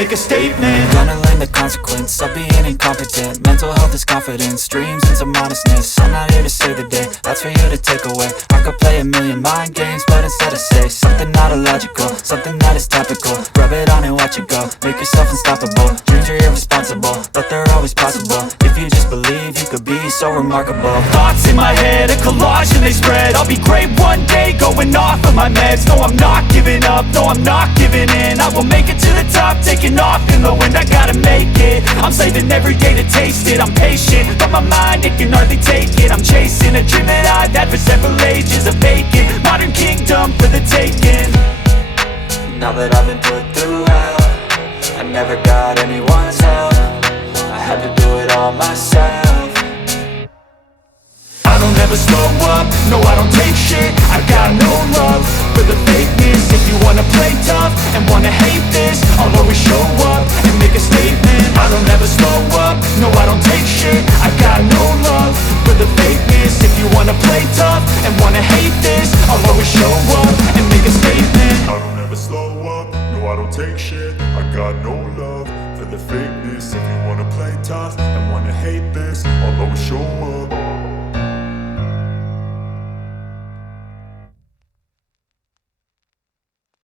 Make a statement. Gonna learn the consequence of being incompetent. Mental health is confidence, dreams and some honestness. I'm not here to save the day, that's for you to take away. I could play a million mind games, but instead I say something not illogical, something that is topical. Rub it on and watch it go, make yourself unstoppable. Dreams are irresponsible, but they're always possible. If you just believe, you could be so remarkable. Thoughts in my head, a collage and they spread. I'll be great one day, going off of my meds. No, I'm not giving up, no, I'm not giving in. I will make it to the top, taking off in the wind, I gotta make it. I'm saving every day to taste it. I'm patient, but my mind, it can hardly take it. I'm chasing a dream that I've had for several ages. A vacant, modern kingdom for the taking. Now that I've been put through hell, I never got anyone's help. I had to do it all myself. I don't ever slow up, no I don't take shit. I got no love for the fakeness. If you wanna play tough and wanna hate this, I'll always show up and make a statement. I don't ever slow up, no I don't take shit. I got no